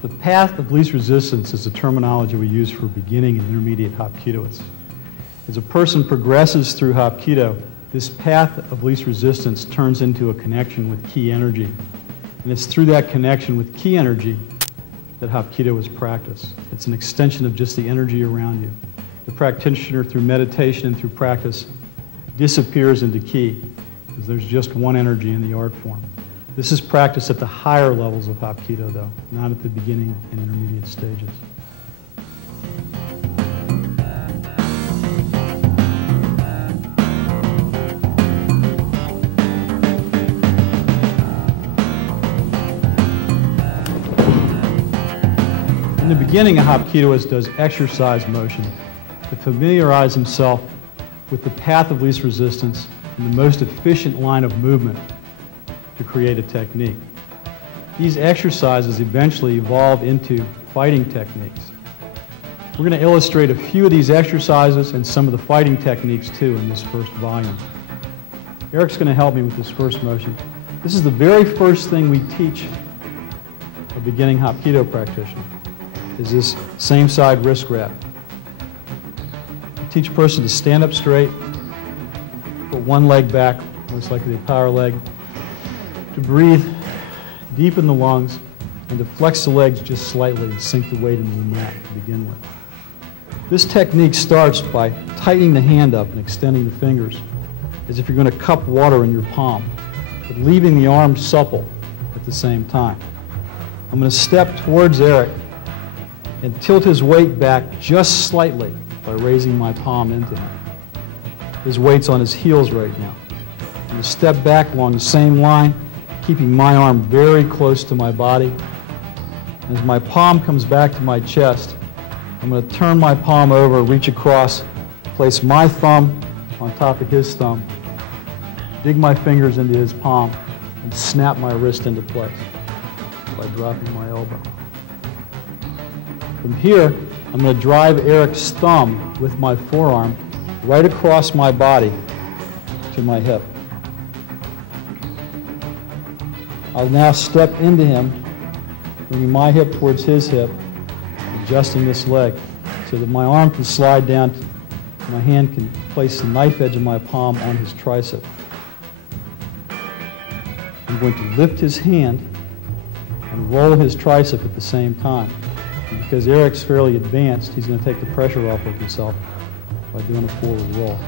The path of least resistance is the terminology we use for beginning and intermediate Hapkidoists. As a person progresses through Hapkido, this path of least resistance turns into a connection with key energy. And it's through that connection with key energy that Hapkido is practiced. It's an extension of just the energy around you. The practitioner, through meditation and through practice, disappears into ki, because there's just one energy in the art form. This is practiced at the higher levels of Hapkido, though, not at the beginning and intermediate stages. In the beginning, a Hapkidoist does exercise motion to familiarize himself with the path of least resistance and the most efficient line of movement to create a technique. These exercises eventually evolve into fighting techniques. We're going to illustrate a few of these exercises and some of the fighting techniques too in this first volume. Eric's going to help me with this first motion. This is the very first thing we teach a beginning Hapkido practitioner, is this same side wrist grab. We teach a person to stand up straight, put one leg back, most likely a power leg, to breathe deep in the lungs, and to flex the legs just slightly and sink the weight into the mat to begin with. This technique starts by tightening the hand up and extending the fingers as if you're going to cup water in your palm, but leaving the arms supple at the same time. I'm going to step towards Eric and tilt his weight back just slightly by raising my palm into him. His weight's on his heels right now. I'm going to step back along the same line, keeping my arm very close to my body. As my palm comes back to my chest, I'm going to turn my palm over, reach across, place my thumb on top of his thumb, dig my fingers into his palm, and snap my wrist into place by dropping my elbow. From here, I'm going to drive Eric's thumb with my forearm right across my body to my hip. I'll now step into him, bringing my hip towards his hip, adjusting this leg so that my arm can slide down, my hand can place the knife edge of my palm on his tricep. I'm going to lift his hand and roll his tricep at the same time. And because Eric's fairly advanced, he's going to take the pressure off of himself by doing a forward roll.